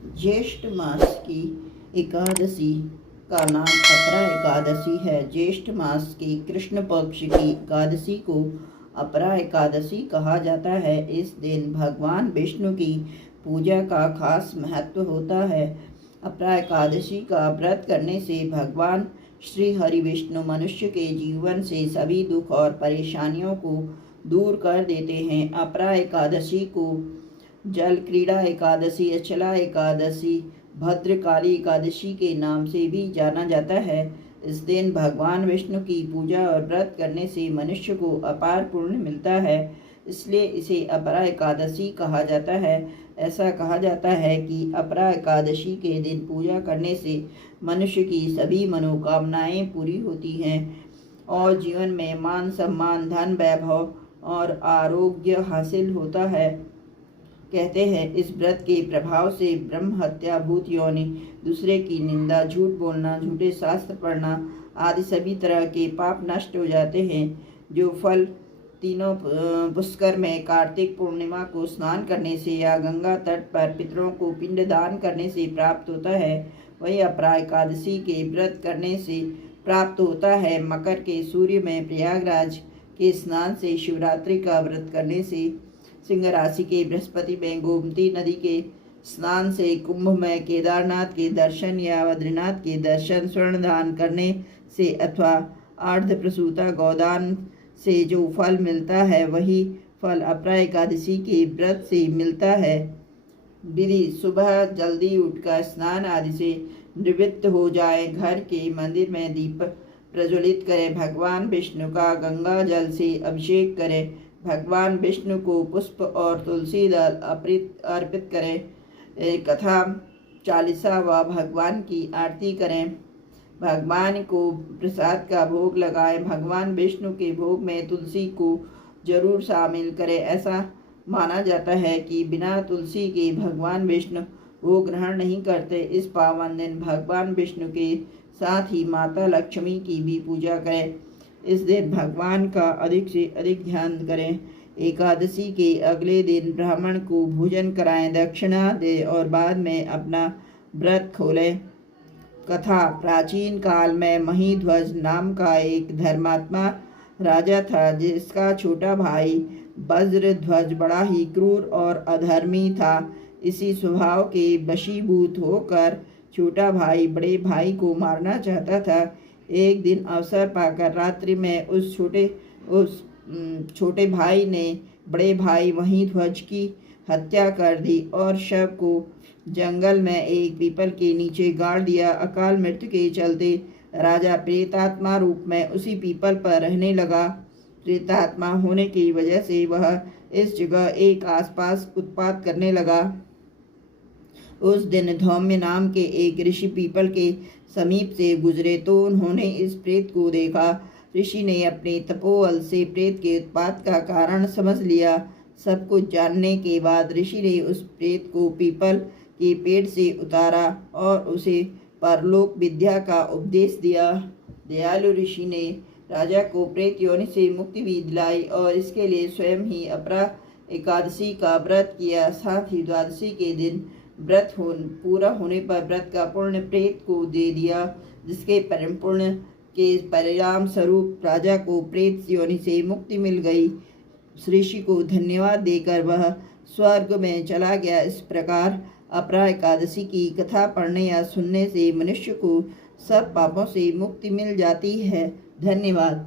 ज्येष्ठ मास की एकादशी का नाम अपरा एकादशी है। ज्येष्ठ मास की कृष्ण पक्ष की एकादशी को अपरा एकादशी कहा जाता है। इस दिन भगवान विष्णु की पूजा का खास महत्व होता है। अपरा एकादशी का व्रत करने से भगवान श्री हरि विष्णु मनुष्य के जीवन से सभी दुख और परेशानियों को दूर कर देते हैं। अपरा एकादशी को जल क्रीड़ा एकादशी, अचला एकादशी, भद्रकाली एकादशी के नाम से भी जाना जाता है। इस दिन भगवान विष्णु की पूजा और व्रत करने से मनुष्य को अपार पुण्य मिलता है, इसलिए इसे अपरा एकादशी कहा जाता है। ऐसा कहा जाता है कि अपरा एकादशी के दिन पूजा करने से मनुष्य की सभी मनोकामनाएं पूरी होती हैं और जीवन में मान सम्मान, धन, वैभव और आरोग्य हासिल होता है। कहते हैं इस व्रत के प्रभाव से ब्रह्म हत्या, भूत योनि, दूसरे की निंदा, झूठ बोलना, झूठे शास्त्र पढ़ना आदि सभी तरह के पाप नष्ट हो जाते हैं। जो फल तीनों पुष्कर में कार्तिक पूर्णिमा को स्नान करने से या गंगा तट पर पितरों को पिंड दान करने से प्राप्त होता है, वही अपरा एकादशी के व्रत करने से प्राप्त होता है। मकर के सूर्य में प्रयागराज के स्नान से, शिवरात्रि का व्रत करने से, सिंह राशि के बृहस्पति में गोमती नदी के स्नान से, कुंभ में केदारनाथ के दर्शन या बद्रीनाथ के दर्शन, स्वर्ण दान करने से अथवा अर्ध प्रसूता गौदान से जो फल मिलता है, वही फल अपरा एकादशी के व्रत से मिलता है। विधि: सुबह जल्दी उठकर स्नान आदि से निवृत्त हो जाए, घर के मंदिर में दीप प्रज्वलित करें, भगवान विष्णु का गंगा जल से अभिषेक करें, भगवान विष्णु को पुष्प और तुलसी दल अर्पित करें, कथा चालीसा व भगवान की आरती करें, भगवान को प्रसाद का भोग लगाएं, भगवान विष्णु के भोग में तुलसी को जरूर शामिल करें। ऐसा माना जाता है कि बिना तुलसी के भगवान विष्णु भोग ग्रहण नहीं करते। इस पावन दिन भगवान विष्णु के साथ ही माता लक्ष्मी की भी पूजा करें। इस दिन भगवान का अधिक से अधिक ध्यान करें। एकादशी के अगले दिन ब्राह्मण को भोजन कराएं, दक्षिणा दें और बाद में अपना व्रत खोलें। कथा: प्राचीन काल में महीध्वज नाम का एक धर्मात्मा राजा था, जिसका छोटा भाई वज्रध्वज बड़ा ही क्रूर और अधर्मी था। इसी स्वभाव के वशीभूत होकर छोटा भाई बड़े भाई को मारना चाहता था। एक दिन अवसर पाकर रात्रि में उस छोटे भाई ने बड़े भाई महीध्वज की हत्या कर दी और शव को जंगल में एक पीपल के नीचे गाड़ दिया। अकाल मृत्यु के चलते राजा प्रेतात्मा रूप में उसी पीपल पर रहने लगा। प्रेतात्मा होने की वजह से वह इस जगह एक आसपास उत्पात करने लगा। उस दिन धौम्य नाम के एक ऋषि पीपल के समीप से गुजरे तो उन्होंने इस प्रेत को देखा। ऋषि ने अपने तपोबल से प्रेत के उत्पात का कारण समझ लिया। सब कुछ जानने के बाद ऋषि ने उस प्रेत को पीपल के पेड़ से उतारा और उसे परलोक विद्या का उपदेश दिया। दयालु ऋषि ने राजा को प्रेत योनि से मुक्ति भी दिलाई और इसके लिए स्वयं ही अपरा एकादशी का व्रत किया। साथ ही द्वादशी के दिन व्रत पूरा होने पर व्रत का पुण्य प्रेत को दे दिया, जिसके परम पुण्य के परिणाम स्वरूप राजा को प्रेत योनि से मुक्ति मिल गई। ऋषि को धन्यवाद देकर वह स्वर्ग में चला गया। इस प्रकार अपरा एकादशी की कथा पढ़ने या सुनने से मनुष्य को सब पापों से मुक्ति मिल जाती है। धन्यवाद।